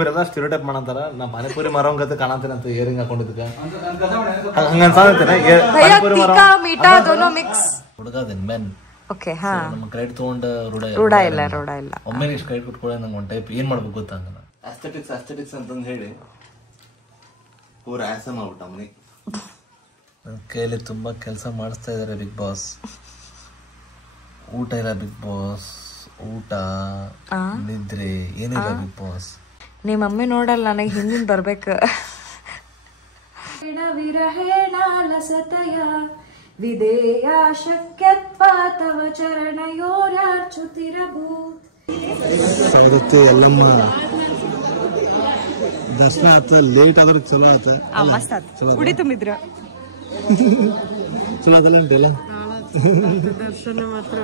ಇವರೆಲ್ಲ ಸ್ಟಿರಿಯೋಟೈಪ್ ಮಾಡಂತಾರ ನಾ ಪಾನಿಪುರಿ ಮಾರೋಂಗತ ಕಾಣಂತೀನಿ ಅಂತ ಇಯರಿಂಗ್ ಹಾಕೊಂಡಿದ್ದ ಹಂಗನ್ಸಾದತ್ತೇನೆ ಹುಡುಗದೇನ್ ಮೆನ್ ಓಕೆ ಹಾ ನಮ್ಮ ಕ್ರೆಡಿಟ್ ತಗೊಂಡ ರೂಢ ಇಲ್ಲ ಒಮ್ಮೆ ಇಷ್ಟು ಕ್ರೆಡಿಟ್ ಕೊಟ್ಕೊಳ್ಳೋ ನಂಗೆ ಒಂದು ಟೈಪ್ ಏನ್ ಮಾಡ್ಬೇಕು ಗೊತ್ತಾ ಹಂಗ ಅಸ್ಥೆಟಿಕ್ಸ್ ಅಂತಂದು ಹೇಳಿ ಪೂರ ಆಸೆ ಮಾಡ್ಬಿಟ್ಟ ಮನಿ ನನ್ನ ಕೈಯಲ್ಲಿ ತುಂಬಾ ಕೆಲಸ ಮಾಡಿಸ್ತಾ ಇದಾರೆ ಬಿಗ್ ಬಾಸ್. ಊಟ ಇಲ್ಲ ಬಿಗ್ ಬಾಸ್, ಊಟ ನಿದ್ರೆ ಏನಿಲ್ಲ ಬಿಗ್ ಬಾಸ್. ನಿಮ್ಮ ಮಮ್ಮಿ ನೋಡಲ್ಲ ನನಗೆ ಹಿಂದಿನ ಬರ್ಬೇಕು. ವಿಧೇಯ ಶಕ್ಯತ್ವ ತವ ಚರಣಯೋರ್ಯಾರ್ಚುತಿರಭೂತಿ ಎಲ್ಲಮ್ಮ ದರ್ಶನ ಆತ ಲೇಟ್ ಆದ್ರೆ ಚಲೋ ಆತ ಮಸ್ತ್ ಆತ ಉಡಿ ತುಂಬಿದ್ರ ಚಲೋ ಆತಲ್ಲ ಅಂಟಿಲ್ಲ ದರ್ಶನ ಮಾತ್ರ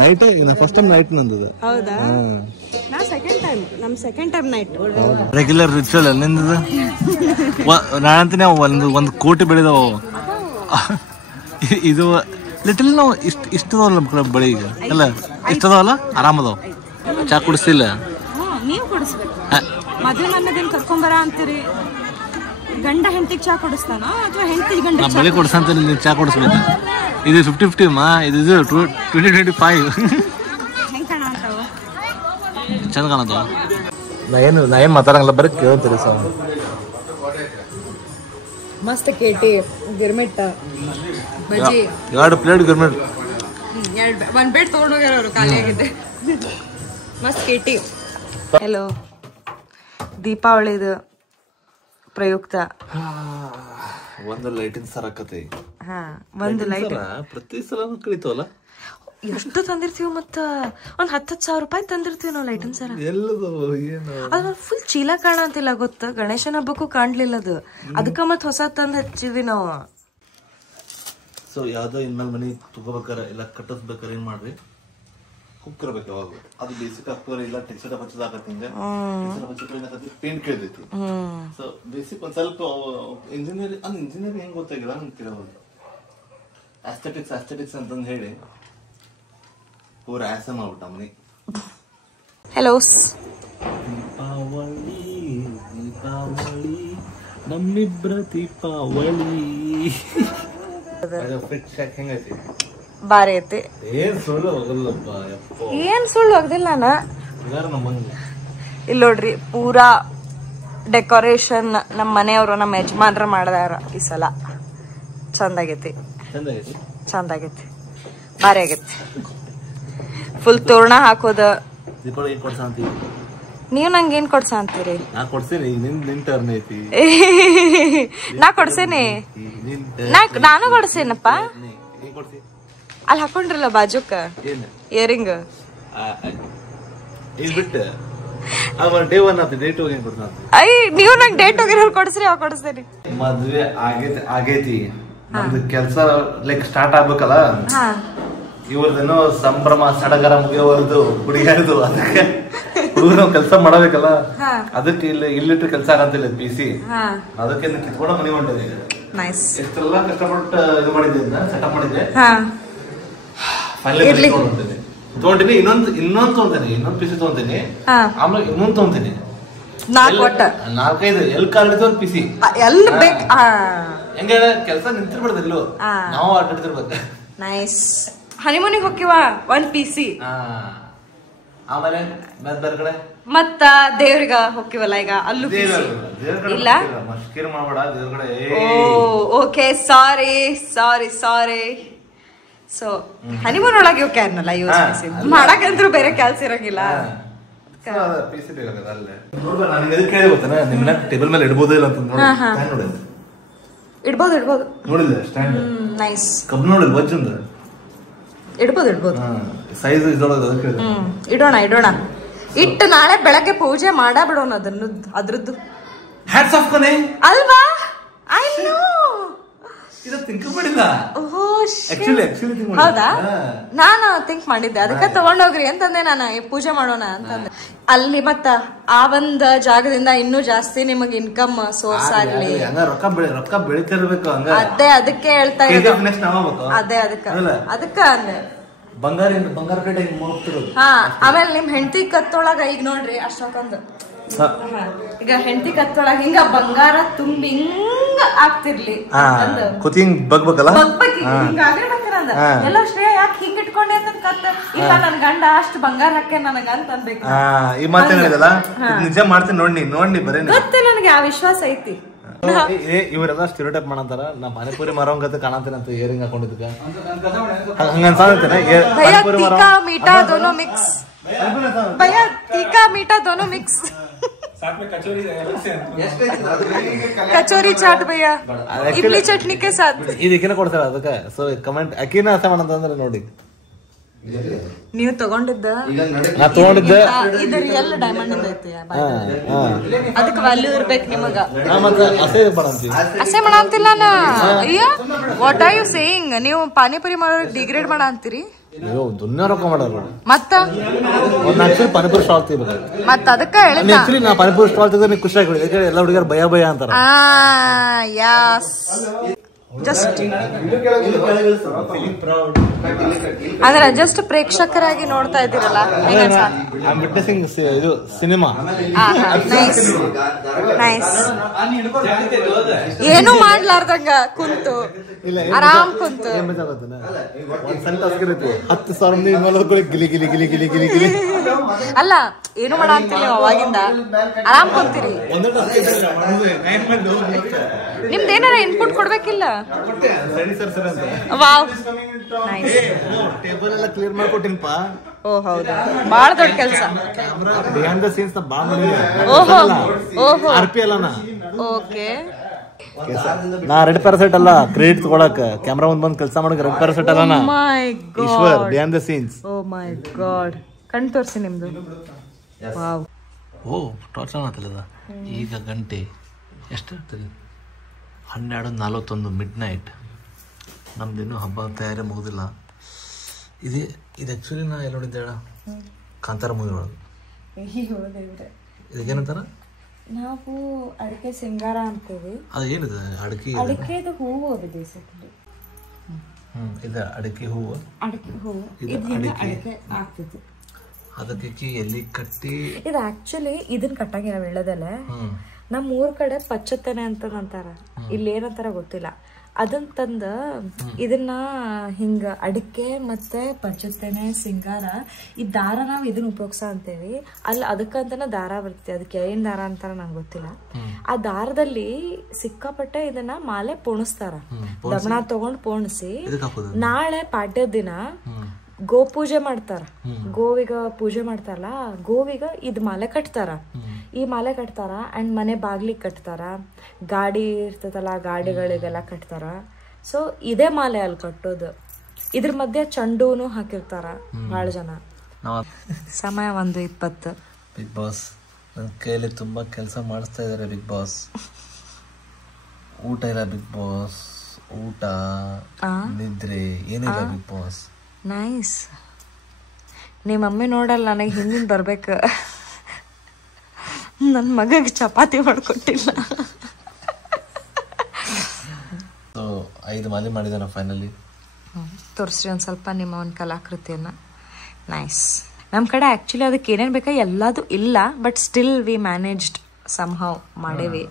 ನೈಟ್ ನಾ ಫಸ್ಟ್ ಟೈಮ್ ನೈಟ್ ನಂದದ. ಹೌದಾ ನಾ second time night regular ritual ನಿಂದದ ನಾನಂತೀನಿ ಒಂದು ಕೋಟಿ ಬೆಳೆದವ ಇದು ಲಿಟಲ್ ನಾವು ಇಷ್ಟದವಲ್ಲ ನಮ್ಮ ಬಳಿ ಈಗ ಅಲ್ಲ ಇಷ್ಟದವಲ್ಲ ಆರಾಮದವ. ಚಾ ಕುಡಿಸ್ತಿಲ್ಲ ನೀವು ಕುಡಿಸ್ಬೇಕು. ಮದುವೆ ನನ್ನದೇನು ಕರ್ಕೊಂಬರ ಅಂತೀರಿ. ಗಂಡ ಹೆಂಡತಿಗೆ ಚಾ ಕುಡಿಸ್ತಾನ ಅಥವಾ ಹೆಂಡತಿ ಗಂಡ ಬಳಿ ಕೊಡ್ಸಂತ ಚಾ ಕುಡಿಸ್ಬೇಕು. ಇದು 50-50 ಮಾ ಇದು 2025 ಹೆಂಗ್ ಕಾಣಂತಾವ ಚಂದ ಕಾಣತ್ತವ. ನಾ ಏನು ಮಾತಾಡಂಗಿಲ್ಲ ಬರೀ ಕೇಳ್ತೀರಿ ಸರ್. ಮಸ್ತ್ ಕೇಟಿ ಗಿರ್ಮಿಟ್ ಬಜ್ಜಿ 2 ಪ್ಲೇಟ್ ಗಿರ್ಮಿಟ್ ಒಂದ್ ಪ್ಲೇಟ್ ತಗೊಂಡೋಗ್ಯಾರ ಅವರು ಖಾಲಿ ಆಗಿದೆ. ಮಸ್ತ್ ಕೇಟಿ. ಹಲೋ ದೀಪಾವಳಿದು ಪ್ರಯುಕ್ತ ಒಂದು ಲೈಟಿನ ಸರಕತೆ. ಹಾ ಒಂದು ಲೈಟ್ ಪ್ರತಿ ಸಲ ಕಳಿತವಲ್ಲ ಎಷ್ಟು ತಂದಿರ್ತೀವಿ ಮತ್ತ ಒಂದ್ 10,000 ರೂಪಾಯಿ ತಂದಿರ್ತೀವಿ ನಾವು ಲೈಟಿನ ಸರ. ಅದು ಫುಲ್ ಚೀಲ ಕಾಣಂತಿಲ್ಲ ಗೊತ್ತ. ಗಣೇಶನ ಹಬ್ಬಕ್ಕೂ ಕಾಣ್ಲಿಲ್ಲ ಅದು. ಅದಕ್ಕ ಮತ್ ಹೊಸ ತಂದ್ ಹಚ್ಚಿದ್ವಿ ನಾವು. ಸೊ ಯಾವ್ದೋ ಇನ್ಮೇಲೆ ಮನಿ ತಗೋಬೇಕಾರ ಇಲ್ಲ ಕಟ್ಟಿಸ್ಬೇಕಾರ ಏನ್ ಮಾಡ್ರಿ ಕುಕ್ ಇರ್ಬೇಕು ಯಾವಾಗ. ಅದು ಬೇಸಿಕ್ ಹಾಕ್ತವ್ರ ಇಲ್ಲ ಟೆಕ್ಸ್ಚರ್ ಹಚ್ಚದಾಕತ್ತಿಂದ ಪೇಂಟ್ ಕೇಳ್ತೈತಿ. ಸೊ ಬೇಸಿಕ್ ಒಂದ್ ಸ್ವಲ್ಪ ಇಂಜಿನಿಯರಿಂಗ್ ಹೆಂಗ್ ಗೊತ್ತಾಗಿಲ್ಲ ನಂಗೆ ತಿಳಿಯೋದು. ಅಸ್ಥೆಟಿಕ್ಸ್ ಅಂತಂದು ಹೇಳಿ ಪೂರ ಆಸೆ ಮಾಡ್ಬಿಟ್ಟ ಮನಿ. ಹಲೋ ದೀಪಾವಳಿ ನಮ್ಮಿಬ್ರ ದೀಪಾವಳಿ ಹೆಂಗೈತಿ ಬಾರಿ ಐತಿ. ಏನ್ ಸುಳ್ಳು ಹೋಗಲ್ಲಪ್ಪ. ಏನ್ ಸುಳ್ಳು ಆಗದಿಲ್ಲ ಇಲ್ಲಿ ನೋಡ್ರಿ ಪೂರಾ ಡೆಕೋರೇಷನ್ ನಮ್ಮ ಮನೆಯವರು ನಮ್ಮ ಯಜಮಾನ್ರ ಮಾಡ್ದಾರ ಈ ಸಲ. ಚಂದಾಗೈತಿ ಬಾರಿ ಆಗೈತಿ. ಫುಲ್ ತೋರಣ ಹಾಕೋದ. ನೀವ್ ನಂಗೆ ಏನ್ ಕೊಡ್ಸ ಅಂತೀರಿ? ನಾ ಕೊಡ್ಸೇನಿ. ನಾನು ಕೊಡ್ಸೇನಪ್ಪ. ಅಲ್ಲಿ ಹಾಕೊಂಡ್ರಲ್ಲ ಬಾಜುಕ ಇಯರಿಂಗ್ ಐ ನೀವು ನಂಗೆ ಡೇಟ್ ಹೋಗಿರೋ ಕೊಡ್ಸ್ರಿ ಅವ್ ಕೊಡಿಸ್ತೇನೆ. ಮದ್ವೆ ಆಗೈತಿ ನಮ್ದು ಕೆಲ್ಸ ಲೈಕ್ ಸ್ಟಾರ್ಟ್ ಆಗ್ಬೇಕಲ್ಲ. ಇವ್ರದೇನೋ ಸಂಭ್ರಮ ಸಡಗರ ಮುಗಿಯೋವರ್ದು ಹುಡುಗಿಯರ್ದು. ಅದಕ್ಕೆ ಹುಡುಗರು ಕೆಲಸ ಮಾಡಬೇಕಲ್ಲ. ಅದಕ್ಕೆ ಇಲ್ಲಿಟ್ಟು ಕೆಲಸ ಆಗಂತಿಲ್ಲ PC. ಅದಕ್ಕೆ ಕಿತ್ಕೊಂಡ ಮನಿ ಹೊಂಟಿದೆ. ಎಷ್ಟೆಲ್ಲ ಕಷ್ಟಪಟ್ಟು ಇದು ಮಾಡಿದ್ದೆ ಸೆಟಪ್ ಮಾಡಿದ್ದೆ. ತಗೊಂಡಿನಿ ಇನ್ನೊಂದು ತಗೊಂತೀನಿ. ಇನ್ನೊಂದು PC ತಗೊಂತೀನಿ. ಆಮೇಲೆ ಇನ್ನೊಂದು ತಗೊಂತೀನಿ. 4-5 ಎಲ್ ಕಾರ್ಡ್ ಒಂದು PC ಹೆಂಗ ಕೆಲಸ ನಿಂತಿರ್ಬಾರ್ದು. ಎಲ್ಲೂ ನಾವು ಆಟಾಡ್ತಿರ್ಬೇಕು. ನೈಸ್. ಹನಿಮೂನಿಗೆ ಹೋಗಿವ ಒಂದ್ PC. ಆಮೇಲೆ ಬೇರೆ ಕಡೆ ಮತ್ತ ದೇವ್ರಿಗ ಹೋಗಿವಲ್ಲ ಈಗ ಅಲ್ಲೂ ಇಲ್ಲ. Okay sorry. ಸೊ ಹನಿಮೂನ್ ಒಳಗೆ ಹೋಗ್ಯ ಅನ್ನಲ್ಲ ಯೂಸ್ ಮಾಡಕಂದ್ರು ಬೇರೆ ಕೆಲ್ಸ ಇರಂಗಿಲ್ಲ. ಟೇಬಲ್ ಮೇಲೆ ಇಡ್ಬೋದು ಇಲ್ಲ ಅಂತ ಇಡ್ಬೋದು ನೋಡಿಲ್ಲ. Stand nice. ಕಬ್ಬು ನೋಡಿಲ್ಲ ವಜ್ಜಂದ ಇಡ್ಬೋದು ಸೈಜ್ ಇಡೋಣ. ಇಟ್ಟು ನಾಳೆ ಬೆಳಗ್ಗೆ ಪೂಜೆ ಮಾಡಬಿಡೋಣ ಅದ್ರದ್ದು. ಹ್ಯಾಟ್ಸ್ ಆಫ್ ಕನೆ ಅಲ್ವಾ? ಐ ನೋ ಇದು ಥಿಂಕ್ ಮಾಡಿಲ್ಲ. ಹೌದಾ? ನಾನು ಥಿಂಕ್ ಮಾಡಿದ್ದೆ. ಅದಕ್ಕೆ ತಗೊಂಡೋಗ್ರಿ ಅಂತಂದೆ ನಾನು. ಪೂಜೆ ಮಾಡೋಣ ಅಂತಂದೆ. ಅಲ್ಲಿ ಮತ್ತ ಆ ಒಂದ್ ಜಾಗದಿಂದ ಇನ್ನೂ ಜಾಸ್ತಿ ನಿಮಗ್ ಇನ್ಕಮ್ ಸೋರ್ಸ್ ಆಗ್ಲಿ. ರೊಕ್ಕ ಬೆಳಿತಿರ್ಬೇಕು. ಅದೇ ಅದಕ್ಕೆ ಹೇಳ್ತಾ ಇರೋದು. ಅದೇ ಅದಕ್ಕ ಅಂದೆ ಬಂಗಾರ ಪ್ಲೇಟ್. ಹಾ ಆಮೇಲೆ ನಿಮ್ ಹೆಂಡತಿ ಕತ್ತೊಳಗ ಈಗ ನೋಡ್ರಿ ಅಷ್ಟೊಂದು ಈಗ ಹೆಂಡತಿ ಕತ್ತೊಳಗ ಹಿಂಗ ಬಂಗಾರ ತುಂಬಿ ಹಿಂಗ ಆಗ್ತಿರ್ಲಿ ಕುತಿಂಗ್ ಬಗ್ಬೇಕಲ್ಲ ಎಲ್ಲ ಶ್ರೇಯ ಯಾಕೆ ಹಿಂಗ ಇಟ್ಕೊಂಡೆ ಅಂತ ಕತ್ತ ಇಲ್ಲ ನನ್ ಗಂಡ ಅಷ್ಟು ಬಂಗಾರ ಹಾಕೆ ನನಗ ಅಂತ ಅನ್ಬೇಕು. ಈ ಮಾತೇನ್ ಹೇಳಿದಲ್ಲ ನಿಜ ಮಾಡ್ತೀನಿ ನೋಡಿ ಬರೀ ಗೊತ್ತ ನನಗೆ ಆ ವಿಶ್ವಾಸ ಐತಿ. ಇವರೆಲ್ಲ ಸ್ಟಿರಿಯೋಟೈಪ್ ಮಾಡಂತಾರ ನಾ ಪಾನಿಪುರಿ ಮಾರೋಂಗ್ ಗತೆ ಕಾಣಂತೇನೆ ಅಂತ ಇಯರಿಂಗ್ ಹಾಕೊಂಡಿದ್ದಕ್ಕ ಹಂಗ ಅನ್ಸಾತೇನೆ. ತೀಖಾ ಮೀಠಾ ದೋನೋ ಮಿಕ್ಸ್ भैया तीखा मीठा दोनों मिक्स साथ में कचौरी चाट भैया इडली चटनी के साथ ಇದಕ್ಕೆನ ಕೊಡ್ತಾರ ಅದಕ್ಕೆ. ಸೊ ಕಮೆಂಟ್ ಅಕಿನ ಅರ್ಥ ಮಾಡಂತಂದ್ರೆ ನೋಡಿ ನೀವು ತಗೊಂಡಿದ್ದ ಇದು ರಿಯಲ್ ಡೈಮಂಡ್ ಐತಿ ಅದಕ್ಕೆ ವ್ಯಾಲ್ಯೂ ಇರ್ಬೇಕು ನಿಮಗ. ಅಸೆ ಮಾಡ ಅಂತಿಲ್ಲ ನಾ. ಅಯ್ಯ ವಾಟ್ ಆರ್ ಯು ಸೇಯಿಂಗ್? ನೀವು ಪಾನಿಪುರಿ ಮಾಡೋ ಡಿಗ್ರೇಡ್ ಮಾಡ ಅಂತೀರಿ? ದುನ್ಯಾ ರೊಕ್ಕ ಮಾಡೋರು ಮತ್ತ ಪಾನಿಪುರಿ ಸ್ಟಾಲ್ ತೆಗಿಬೇಕು. ಮತ್ತ ಅದಕ್ಕ ಹೇಳಿದ್ರಿ ನಾ ಪಾನಿಪುರಿ ಸ್ಟಾಲ್ ತೆಗೆದ್ರೆ ಖುಷಿ ಆಗಿ ಎಲ್ಲ ಹುಡುಗರು ಭಯ ಅಂತಾರ. ಜಸ್ಟ್ ಅಂದ್ರೆ ಜಸ್ಟ್ ಪ್ರೇಕ್ಷಕರಾಗಿ ನೋಡ್ತಾ ಇದ್ದೀರಲ್ಲ. ಇದು ಸಿನಿಮಾ ನೈಸ್. ಏನು ಮಾಡ್ಲಾರ್ದಂಗ ಕುಂತು ಆರಾಮ್ ಕುಂತು 10,000 ಗಿಲಿ ಗಿಲಿ ಗಿಲಿ ಗಿಲಿ ಗಿಲಿ ಗಿಲಿ ಅಲ್ಲ ಏನು ಮಾಡ ಅಂತಿಲ್ಲ. ಅವಾಗಿಂದ ಆರಾಮ್ ಕುಂತೀರಿ. ನಿಮ್ದ ಏನಾರ ಇನ್ಪುಟ್ ಕೊಡ್ಬೇಕಿಲ್ಲ? Wow nice. ಟೇಬಲ್ ಎಲ್ಲ ಕ್ಲಿಯರ್ ಮಾಡ್ಕೊಟ್ಟಿನಪ್ಪ. ಓ ಹೌದಾ, ಬಾಳ ದೊಡ್ಡ ಕೆಲಸ. ಬಿಹೈಂಡ್ ದ ಸೀನ್ಸ್ ಬಾಳ ಮಾಡಿದ್ದೆ. ಓಹೋ ಓಹೋ ಆರ್ಪಿ ಅಲ್ಲನಾ? ಓಕೆ. ನಾ ರೆಡ್ ಪ್ಯಾರಾಸೈಟ್ ಅಲ್ಲ ಕ್ರೆಡಿಟ್ ತಗೊಳಕ ಕ್ಯಾಮ್ರಾ ಮುಂದ್ ಬಂದ್ ಕೆಲಸ ಮಾಡಕ್ ರೆಡ್ ಪ್ಯಾರಾಸೈಟ್ ಅಲ್ಲನಾ? Eshwar behind the scenes. Oh my god. ಕಣ್ ತೋರ್ಸಿ ನಿಮ್ದು. ವಾವ್. ಓ ಟಾರ್ಚ್ ಆನ್ ಆತಲ್ಲ. ಈಗ ಗಂಟೆ ಎಷ್ಟು ಆಗ್ತದೆ? 12:41 ಮಿಡ್ ನೈಟ್. ನಮ್ದಿನ್ನೂ ಹಬ್ಬ ತಯಾರಿ ಮುಗುದಿಲ್ಲ. ಇದು ಆ್ಯಕ್ಚುಲಿ ನಾ ಎಲ್ಲಿ ನೋಡಿದ್ದೆ ಹೇಳ? ಕಾಂತಾರ ಮೂವಿ ಒಳಗೆ. ಇದಕ್ಕೇನಂತಾರ? ನಾವು ಅಡಿಕೆ ಸಿಂಗಾರ ಅಂತೀವಿ. ಅದು ಏನಿದೆ? ಅಡಿಕೆದು ಹೂವು ಅದು ಬೇಸಿಕಲಿ. ಇದು ಅಡಿಕೆ ಹೂವು. ಅಡಿಕೆ ಹೂವು ಅಡಿಕೆ ಆಗ್ತದೆ. ಅದಕ್ಕೆ ಎಲ್ಲಿ ಕಟ್ಟಿ ಇದು ಆಕ್ಚುಲಿ ಇದನ್ನ ಕಟ್ಟಾಗಿರ ಬೆಳ್ಳದಲ್ಲೇ. ನಮ್ಮ ಊರ್ ಕಡೆ ಪಚ್ಚತ್ತನೆ ಅಂತ ಅಂತಾರ. ಇಲ್ಲಿ ಏನಂತಾರ ಗೊತ್ತಿಲ್ಲ. ಅದನ್ನ ತಂದ ಇದನ್ನ ಹಿಂಗ ಅಡಿಕೆ ಮತ್ತೆ ಪಚ್ಚತ್ತನೆ ಸಿಂಗಾರ ಈ ದಾರ ನಾವ್ ಇದನ್ನ ಉಪಯೋಗಿಸ ಅಂತೇವಿ. ಅಲ್ಲಿ ಅದಕ್ಕಂತನ ದಾರ ಬರ್ತೈತಿ. ಅದಕ್ಕೆ ಏನ್ ದಾರ ಅಂತಾರ ನಂಗೆ ಗೊತ್ತಿಲ್ಲ. ಆ ದಾರದಲ್ಲಿ ಸಿಕ್ಕಾಪಟ್ಟೆ ಇದನ್ನ ಮಾಲೆ ಪೋಣಿಸ್ತಾರ. ದಮಣ ತಗೊಂಡ್ ಪೋಣಿಸಿ ನಾಳೆ ಪಾಡ್ಯದ ದಿನ ಗೋಪೂಜೆ ಮಾಡ್ತಾರ. ಗೋವಿಗ ಪೂಜೆ ಮಾಡ್ತಾರಲ್ಲ, ಗೋವಿಗ ಇದ್ ಮಾಲೆ ಕಟ್ತಾರ. ಈ ಮಾಲೆ ಕಟ್ತಾರ ಅಂಡ್ ಮನೆ ಬಾಗ್ಲಿಗೆ ಕಟ್ತಾರ. ಗಾಡಿ ಇರ್ತದಲ್ಲ, ಗಾಡಿಗಳಿಗೆಲ್ಲ ಕಟ್ತಾರ. ಸೊ ಇದೇ ಮಾಲೆ ಅಲ್ಲಿ ಕಟ್ಟೋದು. ಇದ್ರ ಮಧ್ಯೆ ಚಂಡೂನು ಹಾಕಿರ್ತಾರ ಬಹಳ ಜನ. ಸಮಯ 1:20. ಬಿಗ್ ಬಾಸ್ ನನ್ನ ಕೈಯಲ್ಲಿ ತುಂಬಾ ಕೆಲಸ ಮಾಡಿಸ್ತಾ ಇದಾರೆ. ಬಿಗ್ ಬಾಸ್ ಊಟ ಇಲ್ಲ. ಬಿಗ್ ಬಾಸ್ ಊಟ ನಿದ್ರೆ ಏನಿಲ್ಲ. Big boss nice. ನಿಮ್ಮ ಮಮ್ಮಿ ನೋಡಲ್ಲ ನನಗೆ ಹಿಂದಿನ ಬರ್ಬೇಕು. ನನ್ನ ಮಗಗೆ ಚಪಾತಿ ಮಾಡ್ಕೊಟ್ಟಿಲ್ಲ. 5 ಮಾಲೆ ಮಾಡಿದಾನ ಫೈನಲಿ. ತೋರಿಸ್ರಿ ಒಂದು ಸ್ವಲ್ಪ ನಿಮ್ಮ ಒಂದು ಕಲಾಕೃತಿಯನ್ನ. ನೈಸ್. ನಮ್ಮ ಕಡೆ ಆ್ಯಕ್ಚುಲಿ ಅದಕ್ಕೆ ಏನೇನು ಬೇಕಾ ಎಲ್ಲದು ಇಲ್ಲ. But still we managed somehow ಮಾಡೇವಿ.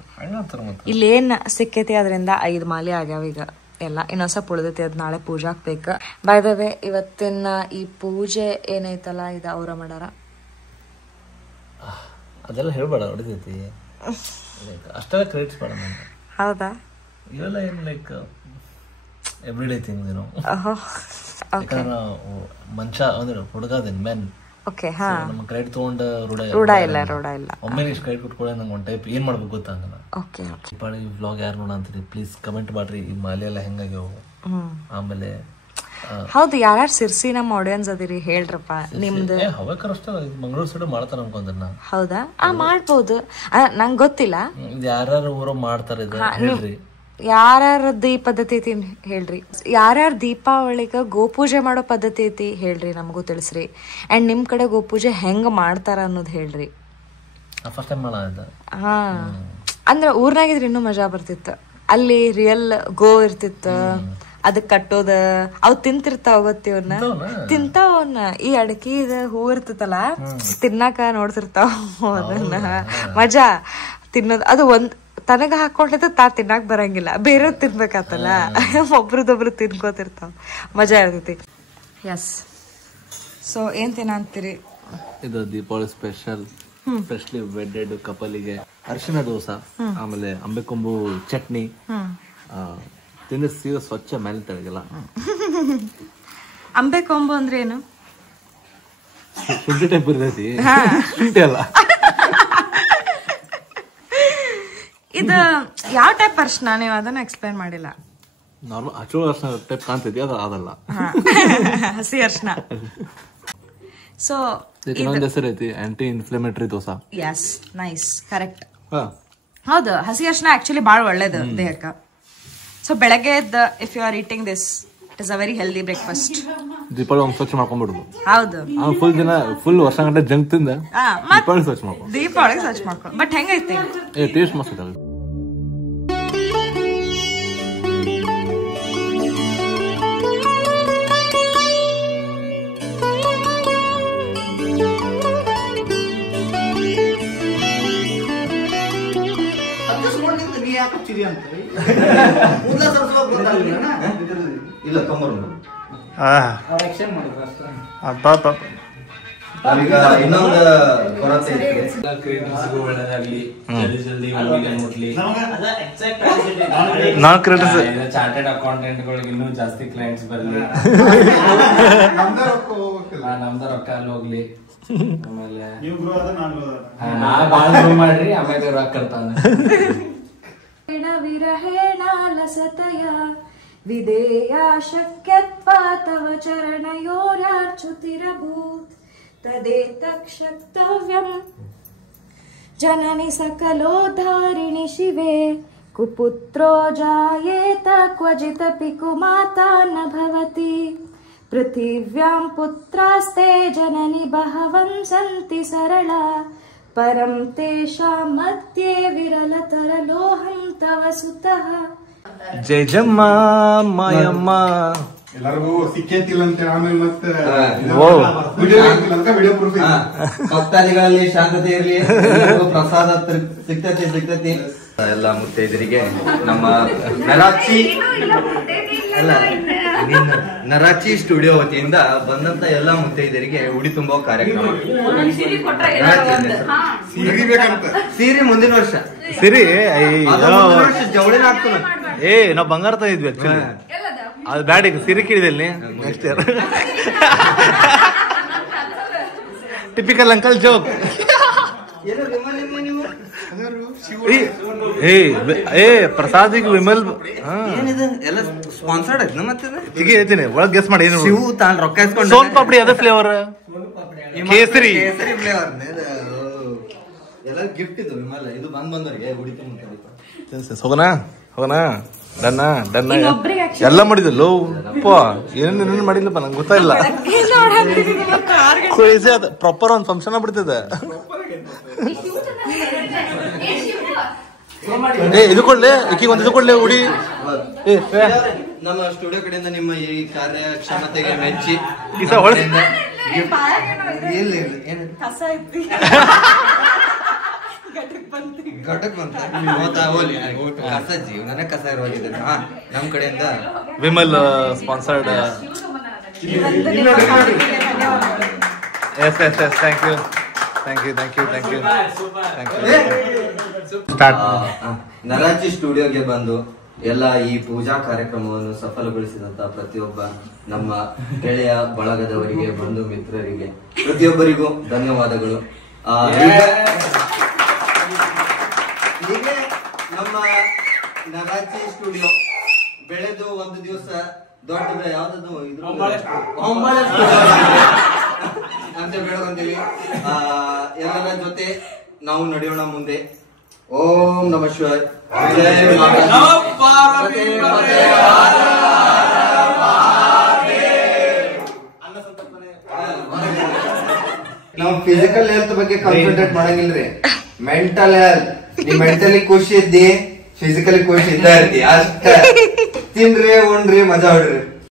ಇಲ್ಲೇನು ಸಿಕ್ಕೈತಿ ಅದರಿಂದ 5 ಮಾಲೆ ಆಗ್ಯಾವ ಈಗ ಎಲ್ಲ. ಇನ್ನೊಂದು ಸ್ವಲ್ಪ ಉಳಿದೈತಿ. ಅದು ನಾಳೆ ಪೂಜೆ ಹಾಕ್ಬೇಕು. ಬೈ ದ ವೇ ಇವತ್ತಿನ ಈ ಪೂಜೆ ಏನೈತಲ್ಲ ಇದು ಅವರ ಮಾಡಾರ. ಅದೆಲ್ಲ ಹೇಳ್ಬೇಡ, ಹೊಡಿತೈತಿ. ಅಷ್ಟೆಲ್ಲ ಕ್ರೆಡಿಟ್ಸ್ ಬೇಡ. ಹೌದಾ? ಇವೆಲ್ಲ ಏನು ಲೈಕ್ ಎವ್ರಿಡೇ ಥಿಂಗ್ಸ್ ಏನೋ. ಮನುಷ್ಯ ಅಂದ್ರೆ ಹುಡುಗದೇನು ಮೆನ್. ಓಕೆ. ಹಾ, ನಮ್ಮ ಕ್ರೆಡಿಟ್ ತಗೊಂಡ ರೂಢ ಇಲ್ಲ. ಒಮ್ಮೆ ಇಷ್ಟು ಕ್ರೆಡಿಟ್ ಕೊಟ್ಕೊಳ್ಳಿ ನಂಗೆ ಒಂದು ಟೈಪ್ ಏನ್ ಮಾಡ್ಬೇಕು ಗೊತ್ತಾಗಲ್ಲ. ಓಕೆ. ದೀಪಾವಳಿ ವ್ಲಾಗ್ ಯಾರು ನೋಡ ಅಂತೀರಿ ಪ್ಲೀಸ್ ಕಮೆಂಟ್ ಮಾಡ್ರಿ. ಈ ಮಾಲೆ ಎಲ್ಲ ಹೆಂಗಾಗ್ಯಾವ. ಆಮೇಲೆ ಹೌದು, ಯಾರ್ಯಾರು ಸಿರ್ಸಿ ನಮ್ಮ ಆಡಿಯನ್ಸ್ ಅದಿರಿ ಹೇಳ್ರಪ್ಪ. ನಿಮ್ದು ಹವಾಕರ್ ಅಷ್ಟೇ ಮಂಗಳೂರು ಸೈಡ್ ಮಾಡ್ತಾರ ಅನ್ಕೊಂಡ್ರೆ ನಾ. ಹೌದಾ? ಮಾಡ್ಬೋದು, ನಂಗೆ ಗೊತ್ತಿಲ್ಲ. ಯಾರ್ಯಾರು ಊರ ಮಾಡ್ತಾರೆ ಹೇಳ್ರಿ. ಯಾರ್ಯಾರ ಈ ಪದ್ಧತಿ ಐತಿ ಹೇಳ್ರಿ. ಯಾರ್ಯಾರ ದೀಪಾವಳಿಗ ಗೋಪೂಜೆ ಮಾಡೋ ಪದ್ಧತಿ ಐತಿ ಹೇಳ್ರಿ, ನಮಗೂ ತಿಳಿಸ್ರಿ. ಅಂಡ್ ನಿಮ್ ಕಡೆ ಗೋಪೂಜೆ ಹೆಂಗ್ ಮಾಡ್ತಾರ ಅನ್ನೋದು ಹೇಳ್ರಿ. ಹಾ, ಅಂದ್ರ ಊರ್ನಾಗಿದ್ರೆ ಇನ್ನೂ ಮಜಾ ಬರ್ತಿತ್ತು. ಅಲ್ಲಿ ರಿಯಲ್ ಗೋ ಇರ್ತಿತ್ತು. ಅದಕ್ ಕಟ್ಟೋದ ಅವ್ ತಿಂತಿರ್ತಾವ ಗೊತ್ತಿವನ್ನ ತಿಂತಾವನ್ನ ಈ ಅಡಕಿ ಹೂ ಇರ್ತತಲ್ಲ ತಿನ್ನಾಕ ನೋಡ್ತಿರ್ತಾವ ಅದನ್ನ ಮಜಾ ತಿನ್ನೋದು ಅದು ಒಂದ್ ತನಗ ಹಾಕೊಂಡಿದ್ದ ತಿನ್ನಾಕ್ ಬರಂಗಿಲ್ಲ ಬೇರೆ ತಿನ್ಬೇಕಾತಲ್ಲ ಒಬ್ರದೊಬ್ರು ತಿನ್ಕೋತಿರ್ತಾವ ಮಜಾ ಇರ್ತೈತಿ. ಎಸ್ ಸೊ ಏನ್ ತಿನ್ನಂತೀರಿ? ಇದು ದೀಪಾವಳಿ ಸ್ಪೆಷಲಿ ವೆಡ್ಡೆಡ್ ಕಪಲಿಗೆ ಅರಿಶಿನ ದೋಸೆ, ಆಮೇಲೆ ಅಂಬೆಕೊಂಬು ಚಟ್ನಿ ತಿಂದ ಸೀರೆ ಸ್ವಚ್ಛ ಮೇಲೆ ತಳಗಿಲ್ಲ. ಅಂಬೆಕೊಂಬು ಅಂದ್ರೆ ಏನು? ಶುಂಠಿ ಟೈಪ್ ಇರ್ತೈತಿ, ಶುಂಠಿ ಅಲ್ಲ. ಇದು ಯಾವ ಟೈಪ್ ಅರ್ಶನ? ನೀವು ಅದನ್ನ ಎಕ್ಸ್ಪ್ಲೈನ್ ಮಾಡಿಲ್ಲ. ನಾರ್ಮಲ್ ಹಚ್ಚೋ ಅರ್ಶನ ಟೈಪ್ ಕಾಣ್ತೈತಿ, ಅದು ಅದಲ್ಲ, ಹಸಿ ಅರ್ಶನ. ಸೊ ಇನ್ನೊಂದು ಹೆಸರು ಐತಿ anti inflammatory dosa. Yes, nice, correct. ಹೌದು, ಹಸಿ ಅರ್ಶನ ಆಕ್ಚುಲಿ ಬಾಳ ಒಳ್ಳೇದು ದೇಹಕ್ಕ. ಸೊ ಬೆಳಗ್ಗೆ if you are eating this it is a very healthy breakfast. Deepavali ಒಂದು ಸ್ವಚ್ಛ ಮಾಡ್ಕೊಂಡ್ಬಿಡುದು. ಹೌದು, ಫುಲ್ ವರ್ಷ ಗಂಟೆ ಜಂಕ್ ತಿಂದ ದೀಪಾವಳಿ ಸ್ವಚ್ಛ ಮಾಡ್ಕೊಂಡು ದೀಪಾವಳಿಗೆ ಸ್ವಚ್ಛ ಮಾಡ್ಕೊಂಡು. ಬಟ್ ಹೆಂಗೈತಿ? ಟೇಸ್ಟ್ ಮಸ್ತ್ ಇದೆ. ಇಲ್ಲ ತೊಂಬರ್ ಇನ್ನೊಂದು ಕೊರತೆ ಚಾರ್ಟೆಡ್ ಅಕೌಂಟೆಂಟ್ ಇನ್ನೂ ಜಾಸ್ತಿ ಕ್ಲೈಂಟ್ಸ್ ಬರ್ಲಿ, ನಮ್ದ ರೊಕ್ಕ ಅಲ್ಲಿ ಹೋಗ್ಲಿ, ಆಮೇಲೆ ನಾ ಬಾಳ್ ಮಾಡ್ರಿ, ಆಮೇಲೆ ರೊಕ್ಕ ಕಟ್ತಾನೆ. ವಿರಹೇಣ ಲಸತಯ ವಿಧೇಯ ಶಕ್ಯತ್ವಾ ತವ ಚರಣಯೋರ್ಯಾರ್ಚ್ಯುತಿರಭೂತ್ ತದೇತಕ್ ಶಕ್ತವ್ಯಂ ಜನನಿ ಸಕಲೋದ್ಧಾರಿಣಿ ಶಿವೆ ಕುಪುತ್ರೋ ಜಾಯೇತ ಕ್ವಚಿದಪಿ ಕುಮಾತಾ ನ ಭವತಿ ಪೃಥಿವ್ಯಾಂ ಪುತ್ರಾಸ್ತೆ ಜನನಿ ಬಹವನ್ ಸಂತಿ ಸರಳಾ ಪರಂ ತೇಷಾಂ ಮಧ್ಯೆ ವಿರಲತರಲೋಹಂ ತವ ಸುತಃ. ಜೈ ಜಮ್ಮ ಮಾಯಮ್ಮ ಎಲ್ಲರಿಗೂ ಸಿಕ್ಕೇತಿಲ್ಲ ಅಂತ ಆಮೇಲೆ ಮತ್ತೆ ಭಕ್ತಾದಿಗಳಲ್ಲಿ ಶಾಂತತೆ ಇರ್ಲಿ, ಪ್ರಸಾದ ಸಿಗ್ತತಿ. ಎಲ್ಲ ಮುತ್ತೈದರಿಗೆ ನಮ್ಮ ನರಾಚಿ ಸ್ಟುಡಿಯೋ ವತಿಯಿಂದ ಬಂದಂತ ಎಲ್ಲಾ ಮುತ್ತೈದರಿಗೆ ಉಡಿ ತುಂಬೋ ಕಾರ್ಯಕ್ರಮ. ಸೀರೆ ಮುಂದಿನ ವರ್ಷ ಸಿರಿ ಜವಳಿನ ಹಾಕ್ತಾನ. ನಾವ್ ಬಂಗಾರ ತಂದಿದ್ವಿ ಆಕ್ಚುಲಿ, ಅದು ಬ್ಯಾಡ. ಈಗ ಸಿರಿ ಕೇಳಿದಲ್ಲಿ next year. Typical uncle joke. ಪ್ರಸಾದಿಗೆ ವಿಮಲ್ ಎಲ್ಲ ಸ್ಪಾನ್ಸರ್ಡ್ ಆಯ್ತು ಮತ್ತೆ ಈಗ ಹೇಳ್ತೀನಿ, ಒಳಗ್ ಗೆಸ್ ಮಾಡಿ. ಏನು ಶಿವು ತಾನ್ ರೊಕ್ಕ ಇಸ್ಕೊಂಡು ಸೋನ್ ಪಾಪಡಿ ಅದ ಫ್ಲೇವರ್ ಕೇಸರಿ ಫ್ಲೇವರ್ ಎಲ್ಲ ಗಿಫ್ಟ್ ಇದು ವಿಮಲ್. ಇದು ಬಂದವರಿಗೆ ಹುಡಿತು ಹೋಗೋಣ ಹೋಗೋಣ. ಡನ್ನ ಡನ್ನ ಎಲ್ಲ ಮಾಡಿದಲ್ಲೋ ಏನೇನು ಮಾಡಿಲ್ಲಪ್ಪ, ನಂಗೆ ಗೊತ್ತಾಯಿಲ್ಲ. ಪ್ರಾಪರ್ ಒಂದ್ ಫಂಕ್ಷನ್ ಆಗ್ಬಿಡ್ತದೆ. ಇದು ಕೊಡ್ಲೆ ಈಕಿ ಒಂದ್ ಇದು ಕೊಡ್ಲೆ ಉಡಿ. ನಮ್ಮ ಸ್ಟುಡಿಯೋ ಕಡೆಯಿಂದ ನಿಮ್ಮ ಈ ಕಾರ್ಯಕ್ಷಮತೆಗೆ ಮೆಚ್ಚಿ ಘಟಕ್ ಬಂತ ಕಸ ಜೀವನ ಕಸ ಇರುವಾಗಿದೆ. ನಮ್ ಕಡೆಯಿಂದ Vimal sponsored. Yes yes yes, thank you thank you thank you thank you thank you. Start. Narachi ಸ್ಟುಡಿಯೋಗೆ ಬಂದು ಎಲ್ಲ ಈ ಪೂಜಾ ಕಾರ್ಯಕ್ರಮವನ್ನು ಸಫಲಗೊಳಿಸಿದಂತ ಪ್ರತಿಯೊಬ್ಬ ನಮ್ಮ ಗೆಳೆಯ ಬಳಗದವರಿಗೆ, ಬಂಧು ಮಿತ್ರರಿಗೆ, ಪ್ರತಿಯೊಬ್ಬರಿಗೂ ಧನ್ಯವಾದಗಳು. ಹೀಗೆ ನಮ್ಮ ನರಾಚಿ ಸ್ಟುಡಿಯೋ ಬೆಳೆದು ಒಂದು ದಿವಸ ದೊಡ್ಡ ಯಾವ್ದು ಅಂತ ಬೆಳಗೊಂತೀವಿ. ಎಲ್ಲರ ಜೊತೆ ನಾವು ನಡೆಯೋಣ ಮುಂದೆ. ಓಂ ನಮಃ ಶಿವಾಯ. ನಾವು ಫಿಸಿಕಲ್ ಹೆಲ್ತ್ ಬಗ್ಗೆ ಕಾನ್ಸಂಟ್ರೇಟ್ ಮಾಡಂಗಿಲ್ರಿ, ಮೆಂಟಲ್ ಹೆಲ್ತ್. ನೀ ಮೆಂಟಲಿ ಖುಷಿ ಇದ್ದಿ, ಫಿಸಿಕಲಿ ಖುಷಿ ಇದ್ದ ಇರ್ತಿ ಅಷ್ಟೇ. ತಿನ್ರಿ ಉಣ್ರಿ ಮಜಾ ಹೊಡ್ರಿ.